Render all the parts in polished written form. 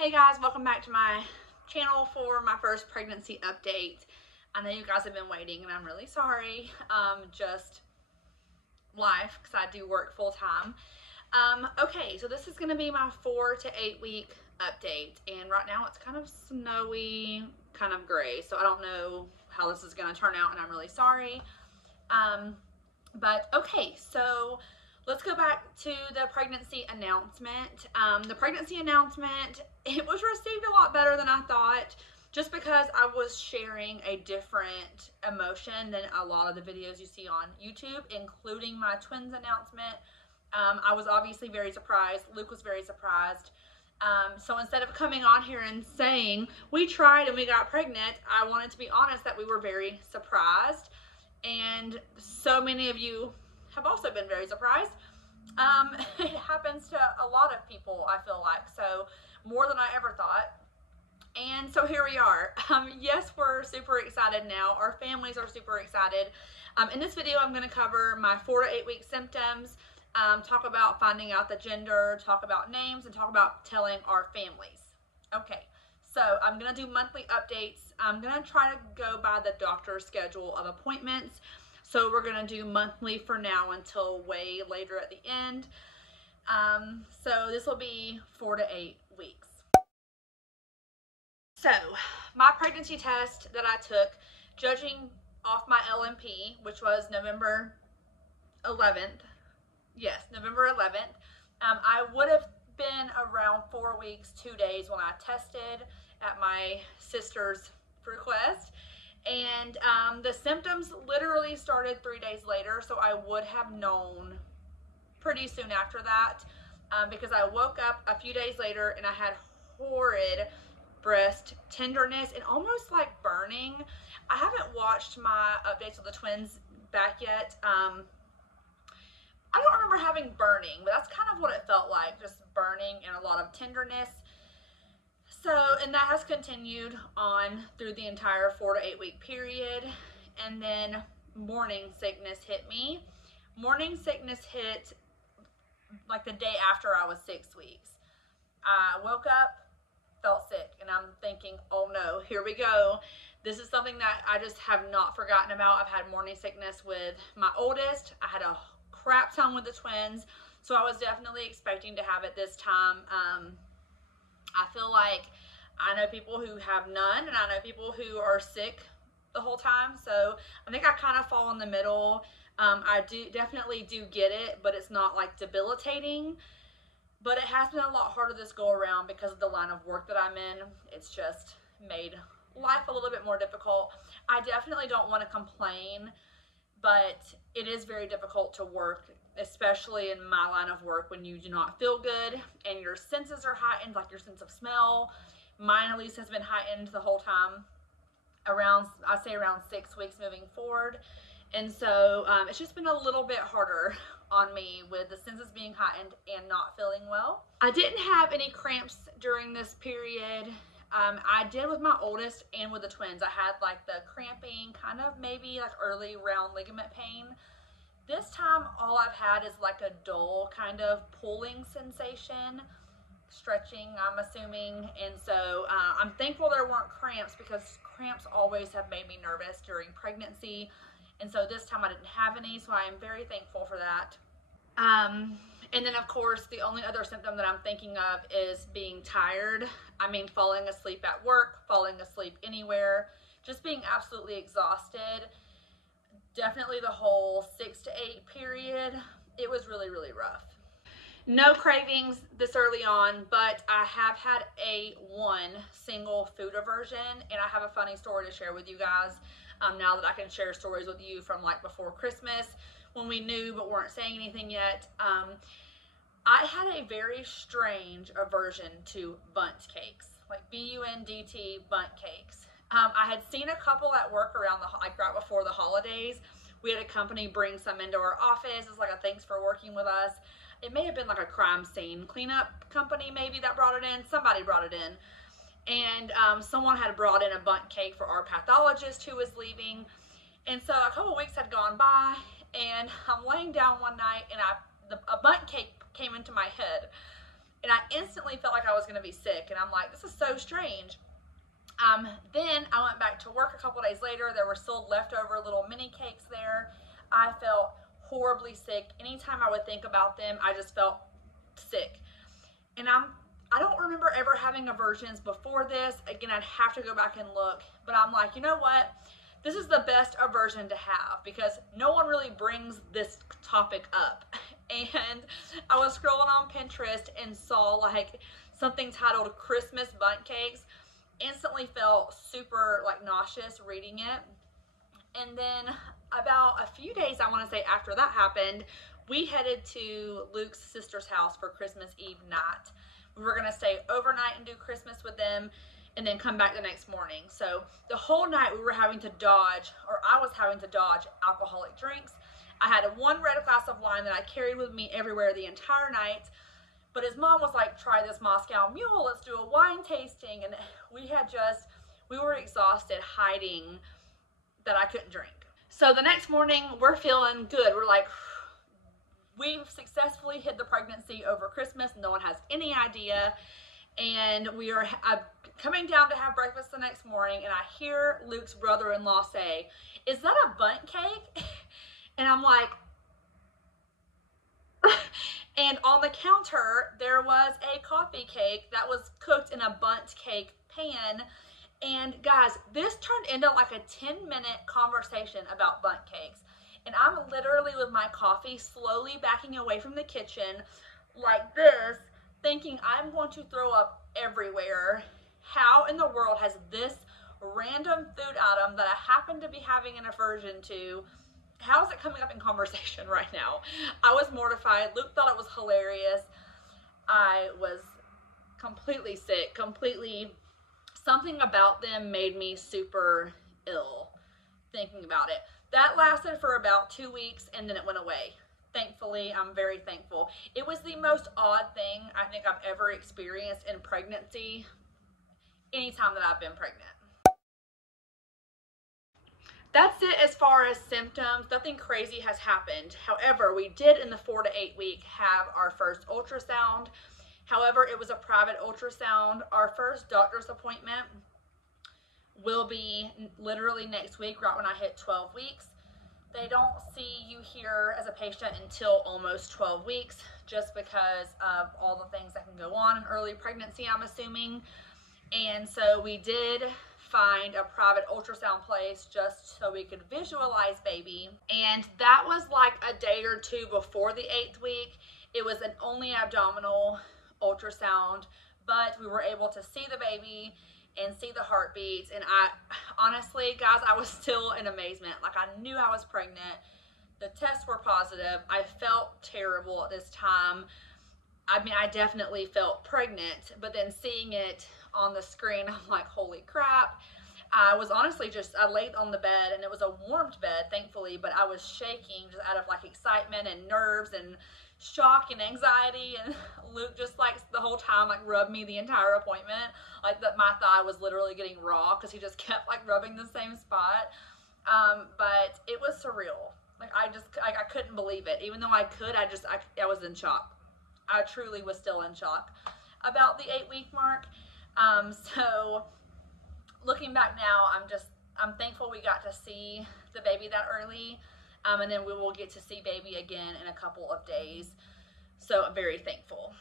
Hey guys, welcome back to my channel for my first pregnancy update. I know you guys have been waiting and I'm really sorry. Just life, because I do work full time. Okay, so this is going to be my 4 to 8 week update, and right now it's kind of snowy, kind of gray, so I don't know how this is going to turn out and I'm really sorry. But okay, so let's go back to the pregnancy announcement. The pregnancy announcement, it was received a lot better than I thought, just because I was sharing a different emotion than a lot of the videos you see on YouTube, including my twins announcement. I was obviously very surprised. Luke was very surprised. So instead of coming on here and saying, we tried and we got pregnant, I wanted to be honest that we were very surprised. And so many of you have also been very surprised. It happens to a lot of people, I feel like, so more than I ever thought. And so here we are. Yes, we're super excited now. Our families are super excited. In this video, I'm going to cover my 4 to 8 week symptoms, talk about finding out the gender, talk about names, and talk about telling our families. Okay, so I'm going to do monthly updates. I'm going to try to go by the doctor's schedule of appointments. So we're going to do monthly for now until way later at the end. So this will be 4 to 8 weeks. So my pregnancy test that I took, judging off my LMP, which was November 11th. Yes, November 11th. I would have been around 4 weeks, 2 days when I tested at my sister's request. And the symptoms literally started 3 days later, so I would have known pretty soon after that, because I woke up a few days later and I had horrid breast tenderness and almost like burning. I haven't watched my updates of the twins back yet. I don't remember having burning, but that's kind of what it felt like, just burning and a lot of tenderness. So, and that has continued on through the entire 4 to 8 week period. And then morning sickness hit me. Morning sickness hit like the day after I was 6 weeks. I woke up, felt sick, and I'm thinking, oh no, here we go. This is something that I just have not forgotten about. I've had morning sickness with my oldest. I had a crap ton with the twins, so I was definitely expecting to have it this time. I feel like I know people who have none, and I know people who are sick the whole time, so I think I kind of fall in the middle. I definitely do get it, but it's not like debilitating. But it has been a lot harder this go around because of the line of work that I'm in. It's just made life a little bit more difficult. I definitely don't want to complain, but it is very difficult to work, especially in my line of work, when you do not feel good and your senses are heightened, like your sense of smell. Mine at least has been heightened the whole time, around, I say around 6 weeks moving forward. And so it's just been a little bit harder on me with the senses being heightened and not feeling well. I didn't have any cramps during this period. I did with my oldest and with the twins. I had like the cramping, kind of maybe like early round ligament pain. This time all I've had is like a dull kind of pulling sensation, stretching, I'm assuming. And so I'm thankful there weren't cramps, because cramps always have made me nervous during pregnancy. And so this time I didn't have any, so I am very thankful for that. And then of course the only other symptom that I'm thinking of is being tired. I mean, falling asleep at work, falling asleep anywhere, just being absolutely exhausted. Definitely the whole 6 to 8 period, it was really, really rough. No cravings this early on, but I have had one single food aversion, and I have a funny story to share with you guys. Now that I can share stories with you from like before Christmas, when we knew but weren't saying anything yet. I had a very strange aversion to bundt cakes, like B-U-N-D-T, bundt cakes. I had seen a couple at work around like right before the holidays. We had a company bring some into our office. It's like a thanks for working with us. It may have been like a crime scene cleanup company maybe that brought it in. Somebody brought it in. And someone had brought in a bundt cake for our pathologist who was leaving. And so a couple weeks had gone by, and I'm laying down one night, and a bundt cake came into my head. and I instantly felt like I was going to be sick, and I'm like, this is so strange. Then I went back to work a couple days later. There were still leftover little mini cakes there. I felt horribly sick. Anytime I would think about them, I just felt sick. And I don't remember ever having aversions before this. Again, I'd have to go back and look, but I'm like, you know what? This is the best aversion to have because no one really brings this topic up. And I was scrolling on Pinterest and saw like something titled Christmas bundt cakes. Instantly felt super like nauseous reading it. And then about a few days, I want to say, after that happened, we headed to Luke's sister's house for Christmas Eve night. We were going to stay overnight and do Christmas with them and then come back the next morning. So the whole night we were having to dodge, or I was having to dodge, alcoholic drinks. I had one red glass of wine that I carried with me everywhere the entire night. But his mom was like, try this Moscow Mule, let's do a wine tasting. And we were exhausted hiding that I couldn't drink. So the next morning, we're feeling good. We're like, we've successfully hid the pregnancy over Christmas. No one has any idea. And we are coming down to have breakfast the next morning, and I hear Luke's brother-in-law say, is that a bundt cake? And I'm like, and on the counter, there was a coffee cake that was cooked in a bundt cake pan. And guys, this turned into like a 10-minute conversation about bundt cakes. And I'm literally with my coffee slowly backing away from the kitchen like this, thinking I'm going to throw up everywhere. How in the world has this random food item that I happen to be having an aversion to, how is it coming up in conversation right now? I was mortified. Luke thought it was hilarious. I was completely sick, something about them made me super ill thinking about it. That lasted for about 2 weeks and then it went away. Thankfully, I'm very thankful. It was the most odd thing I think I've ever experienced in pregnancy, anytime that I've been pregnant. That's it as far as symptoms. Nothing crazy has happened. However, we did in the 4 to 8 week have our first ultrasound. However, it was a private ultrasound. Our first doctor's appointment will be literally next week, right when I hit 12 weeks. They don't see you here as a patient until almost 12 weeks, just because of all the things that can go on in early pregnancy, I'm assuming. And so we did find a private ultrasound place just so we could visualize baby. And that was like a day or two before the 8th week. It was an only abdominal ultrasound, but we were able to see the baby and see the heartbeats. And I honestly, guys, I was still in amazement. Like, I knew I was pregnant. The tests were positive. I felt terrible at this time. I mean, I definitely felt pregnant, but then seeing it on the screen, I'm like, holy crap. I was honestly I laid on the bed, and it was a warmed bed, thankfully, but I was shaking just out of like excitement and nerves and shock and anxiety. And Luke just like the whole time like rubbed me the entire appointment, like that my thigh was literally getting raw because he just kept like rubbing the same spot. But it was surreal. Like, I couldn't believe it. Even though I could, I was in shock. I truly was still in shock about the 8-week mark. So looking back now, I'm thankful we got to see the baby that early. And then we will get to see baby again in a couple of days. So I'm very thankful.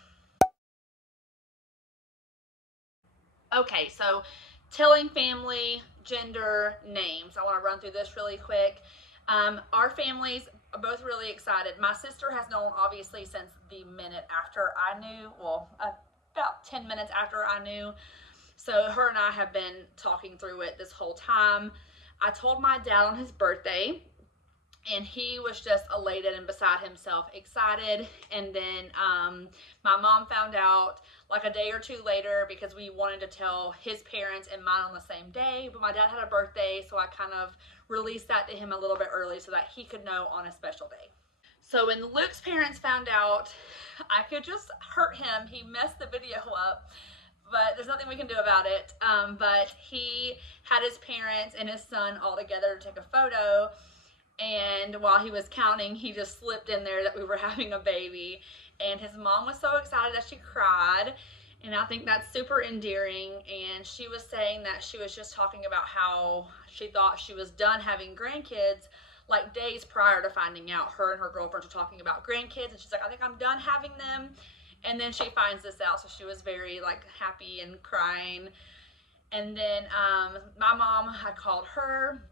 Okay, so telling family, gender, names. I want to run through this really quick. Our families are both really excited. My sister has known obviously since the minute after I knew, well, about 10 minutes after I knew. So her and I have been talking through it this whole time. I told my dad on his birthday, and he was just elated and beside himself, excited. And then my mom found out like a day or two later, because we wanted to tell his parents and mine on the same day, but my dad had a birthday, so I kind of released that to him a little bit early so that he could know on a special day. So when Luke's parents found out, I could just hurt him. He messed the video up, but there's nothing we can do about it. But he had his parents and his son all together to take a photo. And while he was counting, he just slipped in there that we were having a baby. and his mom was so excited that she cried. And I think that's super endearing. And she was saying that she was just talking about how she thought she was done having grandkids like days prior to finding out. Her and her girlfriends were talking about grandkids, and she's like, I think I'm done having them. And then she finds this out, so she was very like happy and crying. And then my mom, I called her,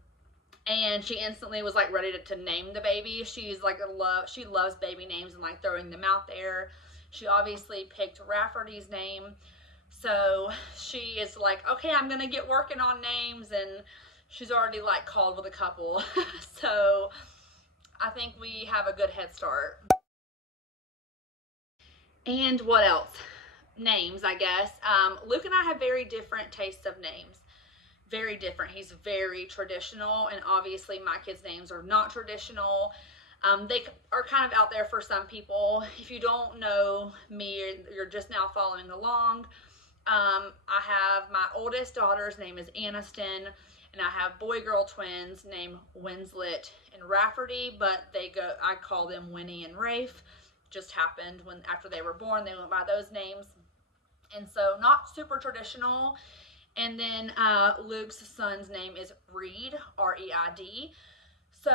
and she instantly was like ready to name the baby. She's like she loves baby names and like throwing them out there. She obviously picked Rafferty's name, so she is like, okay, I'm gonna get working on names, and she's already like called with a couple. So I think we have a good head start. And what else? Names, I guess. Luke and I have very different tastes of names. Very different. He's very traditional, and obviously my kids' names are not traditional. They are kind of out there for some people. If you don't know me, you're just now following along. I have my oldest daughter's name is Aniston, and I have boy-girl twins named Winslet and Rafferty, but I call them Winnie and Rafe. Just happened when after they were born, they went by those names. And so not super traditional. And then Luke's son's name is Reed, R-E-I-D. So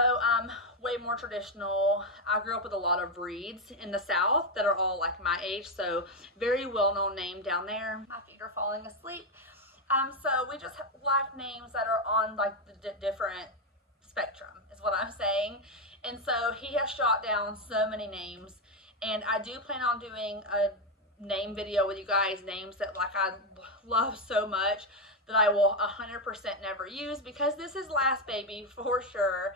way more traditional. I grew up with a lot of Reeds in the South that are all like my age, so very well-known name down there. My feet are falling asleep. So we just like names that are on like the different spectrum is what I'm saying. And so he has shot down so many names, and I do plan on doing a name video with you guys, names that like I love so much that I will 100% never use, because this is last baby for sure.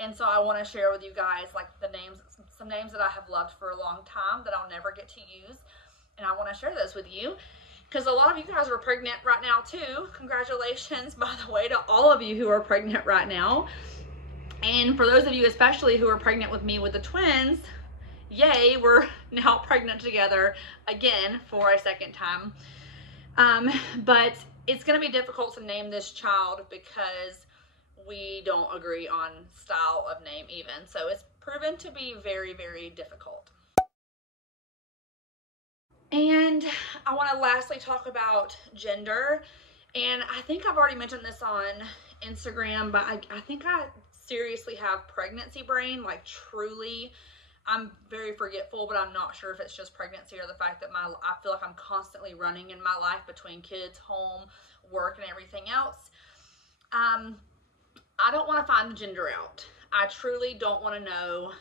And so I want to share with you guys like the names, some names that I have loved for a long time that I'll never get to use, and I want to share those with you because a lot of you guys are pregnant right now too. Congratulations, by the way, to all of you who are pregnant right now. And for those of you especially who are pregnant with me with the twins, yay, we're now pregnant together again for a second time. But it's going to be difficult to name this child because we don't agree on style of name even. So it's proven to be very, very difficult. And I want to lastly talk about gender. And I think I've already mentioned this on Instagram, but I think I seriously have pregnancy brain, like truly. I'm very forgetful, but I'm not sure if it's just pregnancy or the fact that I feel like I'm constantly running in my life between kids, home, work, and everything else. I don't want to find the gender out. I truly don't want to know.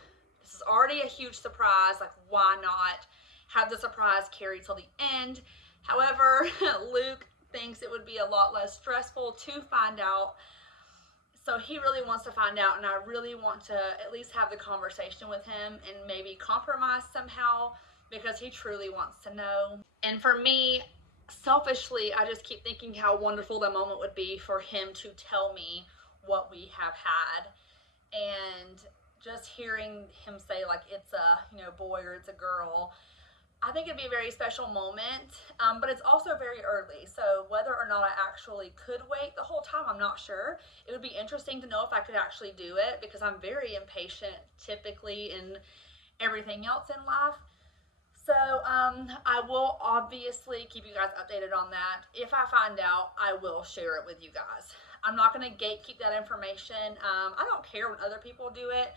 This is already a huge surprise. Like, why not have the surprise carry till the end? However, Luke thinks it would be a lot less stressful to find out. So he really wants to find out, and I really want to at least have the conversation with him and maybe compromise somehow, because he truly wants to know. And for me, selfishly, I just keep thinking how wonderful the moment would be for him to tell me what we have had. And just hearing him say like it's a boy or it's a girl, I think it'd be a very special moment, but it's also very early, so whether or not I actually could wait the whole time, I'm not sure. It would be interesting to know if I could actually do it, because I'm very impatient typically in everything else in life. So I will obviously keep you guys updated on that. If I find out, I will share it with you guys. I'm not going to gatekeep that information. I don't care when other people do it.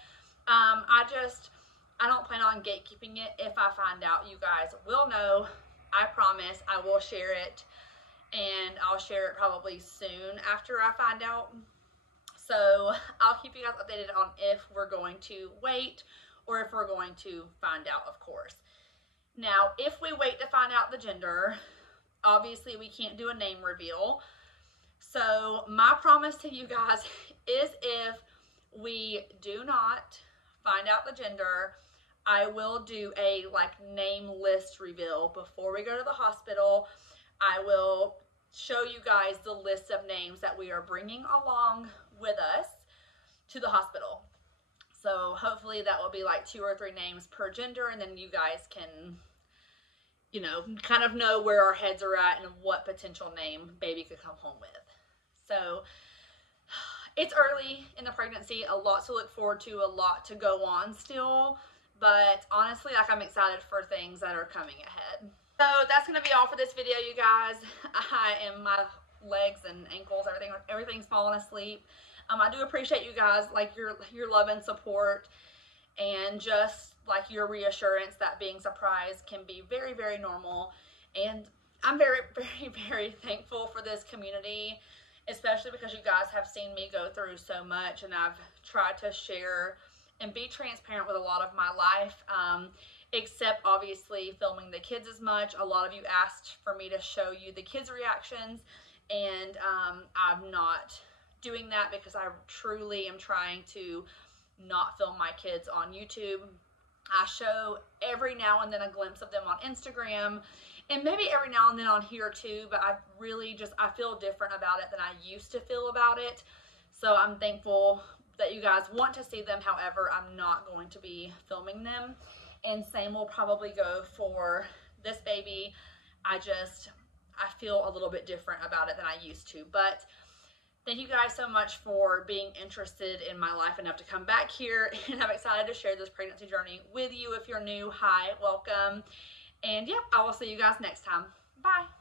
I don't plan on gatekeeping it. If I find out, you guys will know. I promise I will share it, and I'll share it probably soon after I find out. So I'll keep you guys updated on if we're going to wait or if we're going to find out, of course. Now, if we wait to find out the gender, obviously we can't do a name reveal. So my promise to you guys is if we do not find out the gender, I will do a name list reveal before we go to the hospital. I will show you guys the list of names that we are bringing along with us to the hospital. So hopefully that will be like 2 or 3 names per gender, and then you guys can, kind of know where our heads are at and what potential name baby could come home with. So it's early in the pregnancy, a lot to look forward to, a lot to go on still, but honestly, like, I'm excited for things that are coming ahead. So that's going to be all for this video, you guys. My legs and ankles, everything's falling asleep. I do appreciate you guys, like, your love and support, and just like your reassurance that being surprised can be very, very normal. And I'm very, very, very thankful for this community, especially because you guys have seen me go through so much, and I've tried to share and be transparent with a lot of my life, except obviously filming the kids as much. A lot of you asked for me to show you the kids' reactions, and I'm not doing that because I truly am trying to not film my kids on YouTube. I show every now and then a glimpse of them on Instagram, and maybe every now and then on here too, but I feel different about it than I used to feel about it. So I'm thankful that you guys want to see them. However, I'm not going to be filming them, and same will probably go for this baby. I feel a little bit different about it than I used to. But thank you guys so much for being interested in my life enough to come back here, and I'm excited to share this pregnancy journey with you. If you're new, hi, welcome, and yep, I will see you guys next time. Bye.